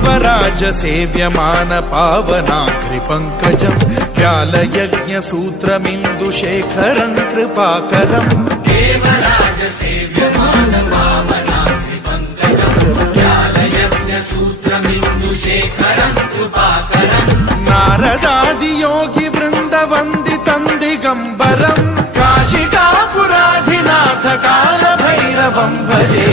देवराज सेव्यमान पावनाग्रिपङ्कजम् व्यालयज्ञसूत्रमिन्दुशेखरम् कृपाकरम् देवराज सेव्यमान पावनाग्रिपङ्कजम् व्यालयज्ञसूत्रमिन्दुशेखरम् कृपाकरम् नारदादियोगि वृन्दवन्दितं दिगम्बरम् काशिकापुराधिनाथ कालभैरवं भजे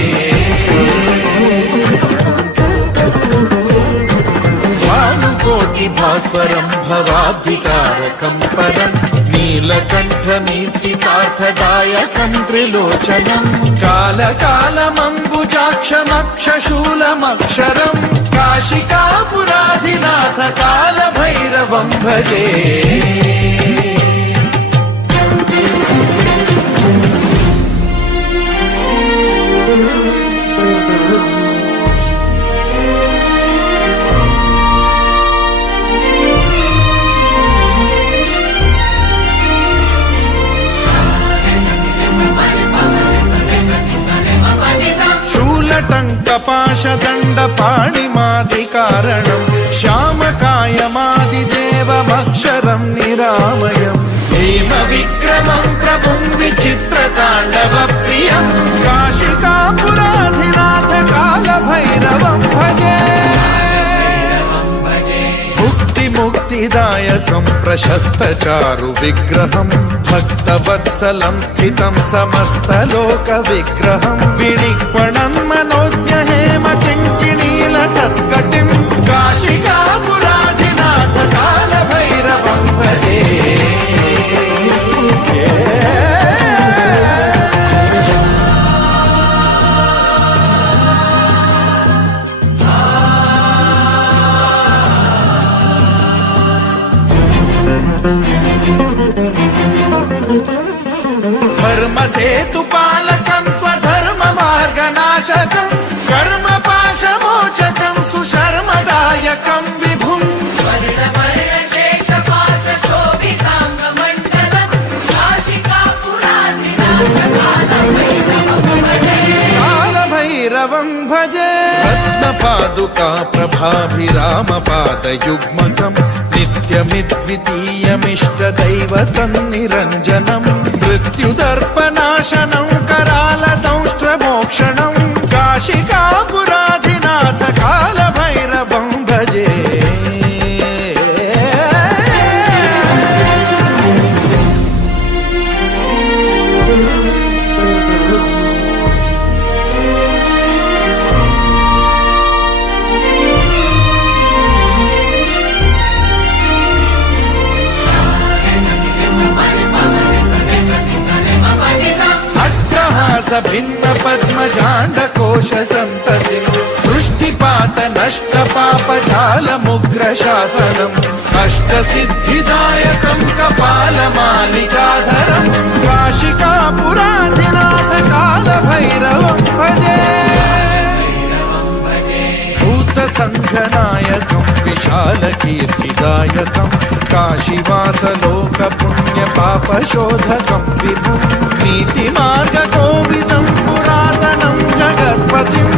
भास्वरं भवाब्धिकारकं परं नीलकण्ठमीप्सितार्थदायकं त्रिलोचनं कालकालमम्बुजाक्षमक्षशूलमक्षरं काशिकापुराधिनाथ कालभैरवं भजे टङ्कपाशदण्डपाणिमादिकारणम् श्यामकायमादिदेवमक्षरं निरामयम् हेमविक्रमं प्रभुं विचित्रताण्डवप्रियं काशिकापुराधिनाथ कालभैरवं भजे मुक्तिदायकं प्रशस्तचारु विग्रहं भक्तवत्सलं स्थितं समस्तलोकविग्रहं विनिक्वणं मनोज्ञ हेमकिङ्किणीलसत्कटिं काशिकापुराधिनाथ कालभैरवं भजे धर्मसेतुपालकं त्वधर्ममार्गनाशकं कर्मपाशमोचकं सुशर्मदायकं विभुं कालभैरवं भजे रत्नपादुका प्रभाभिरामपादयुग्मकम् नित्यमिद्वितीयमिष्टदैवतं निरञ्जनं मृत्युदर्पनाशनं करालदंष्ट्रमोक्षणं काशिकापुराधिनाथ कालभैरवं भजे भिन्न पद्मजाण्डकोश संततिं वृष्टिपात नष्ट पापजालमुग्र शासनम् अष्टसिद्धिदायकं कपालमालिकाधरं काशिकापुराधिनाथ कालभैरवं भजे भूतसङ्घनायकं विशालकीर्तिदायकं काशीवासलोकपुण्यपापशोधकं विभुं नीतिमार्गकोविदं पुरातनं जगत्पतिम्